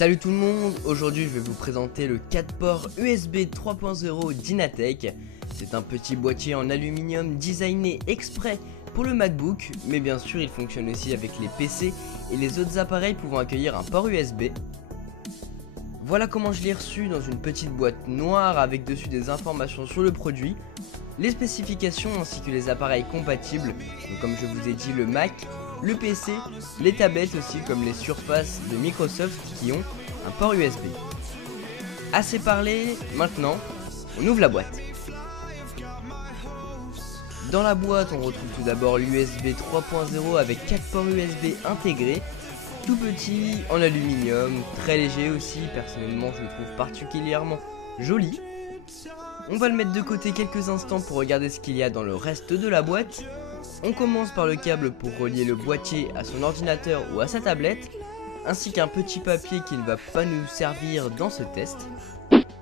Salut tout le monde, aujourd'hui je vais vous présenter le 4 ports USB 3.0 d'Inatech. C'est un petit boîtier en aluminium designé exprès pour le MacBook, mais bien sûr il fonctionne aussi avec les PC et les autres appareils pouvant accueillir un port USB. Voilà comment je l'ai reçu dans une petite boîte noire avec dessus des informations sur le produit, les spécifications ainsi que les appareils compatibles, donc comme je vous ai dit le Mac, le PC, les tablettes aussi comme les Surface de Microsoft qui ont un port USB. Assez parlé, maintenant on ouvre la boîte. Dans la boîte on retrouve tout d'abord l'USB 3.0 avec 4 ports USB intégrés, tout petit, en aluminium, très léger aussi, personnellement je le trouve particulièrement joli. On va le mettre de côté quelques instants pour regarder ce qu'il y a dans le reste de la boîte. On commence par le câble pour relier le boîtier à son ordinateur ou à sa tablette, ainsi qu'un petit papier qui ne va pas nous servir dans ce test.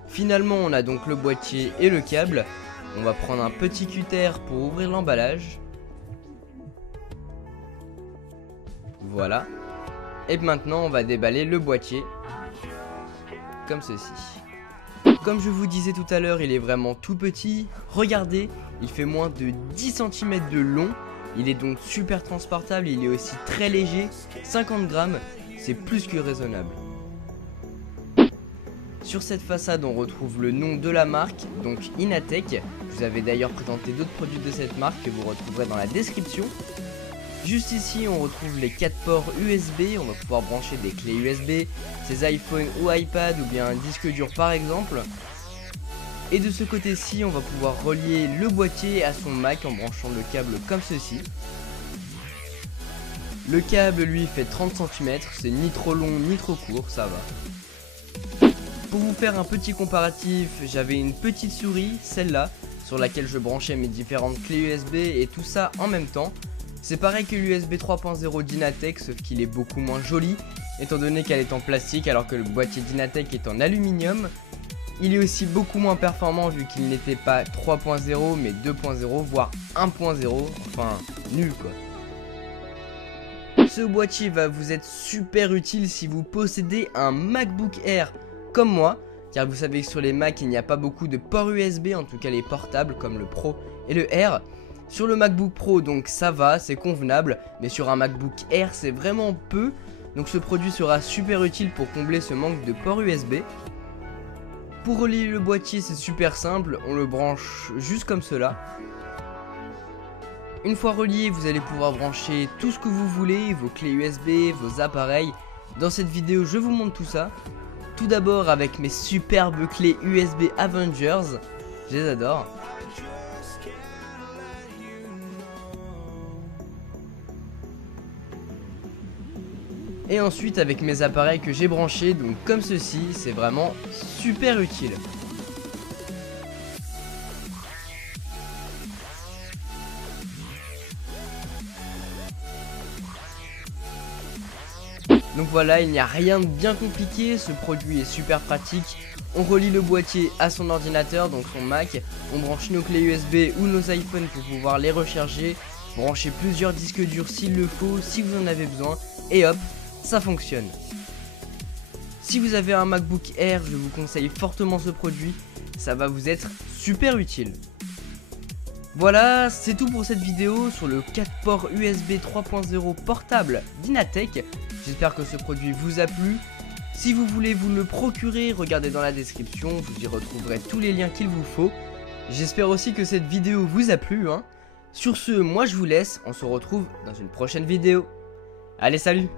Finalement on a donc le boîtier et le câble. On va prendre un petit cutter pour ouvrir l'emballage. Voilà. Et maintenant on va déballer le boîtier, comme ceci. Comme je vous disais tout à l'heure, il est vraiment tout petit. Regardez, il fait moins de 10 cm de long. Il est donc super transportable, il est aussi très léger, 50 grammes, c'est plus que raisonnable. Sur cette façade, on retrouve le nom de la marque, donc Inatech. Je vous avais d'ailleurs présenté d'autres produits de cette marque que vous retrouverez dans la description. Juste ici, on retrouve les 4 ports USB, on va pouvoir brancher des clés USB, ses iPhones ou iPad ou bien un disque dur par exemple. Et de ce côté-ci, on va pouvoir relier le boîtier à son Mac en branchant le câble comme ceci. Le câble lui fait 30 cm, c'est ni trop long ni trop court, ça va. Pour vous faire un petit comparatif, j'avais une petite souris, celle-là, sur laquelle je branchais mes différentes clés USB et tout ça en même temps. C'est pareil que l'USB 3.0 d'Inatech, sauf qu'il est beaucoup moins joli, étant donné qu'elle est en plastique alors que le boîtier d'Inatech est en aluminium. Il est aussi beaucoup moins performant vu qu'il n'était pas 3.0 mais 2.0 voire 1.0, enfin nul quoi. Ce boîtier va vous être super utile si vous possédez un MacBook Air comme moi, car vous savez que sur les Mac il n'y a pas beaucoup de ports USB, en tout cas les portables comme le Pro et le Air. Sur le MacBook Pro donc ça va, c'est convenable, mais sur un MacBook Air c'est vraiment peu, donc ce produit sera super utile pour combler ce manque de ports USB. Pour relier le boîtier c'est super simple, on le branche juste comme cela. Une fois relié vous allez pouvoir brancher tout ce que vous voulez, vos clés USB, vos appareils. Dans cette vidéo je vous montre tout ça. Tout d'abord avec mes superbes clés USB Avengers, je les adore. Et ensuite avec mes appareils que j'ai branchés, donc comme ceci, c'est vraiment super utile. Donc voilà, il n'y a rien de bien compliqué, ce produit est super pratique. On relie le boîtier à son ordinateur, donc son Mac, on branche nos clés USB ou nos iPhones pour pouvoir les recharger, brancher plusieurs disques durs s'il le faut, si vous en avez besoin, et hop, ça fonctionne. Si vous avez un MacBook Air, je vous conseille fortement ce produit, ça va vous être super utile. Voilà, c'est tout pour cette vidéo sur le 4 ports USB 3.0 portable d'Inatech. J'espère que ce produit vous a plu. Si vous voulez vous le procurer, regardez dans la description, vous y retrouverez tous les liens qu'il vous faut. J'espère aussi que cette vidéo vous a plu. Sur ce, moi je vous laisse, on se retrouve dans une prochaine vidéo. Allez, salut!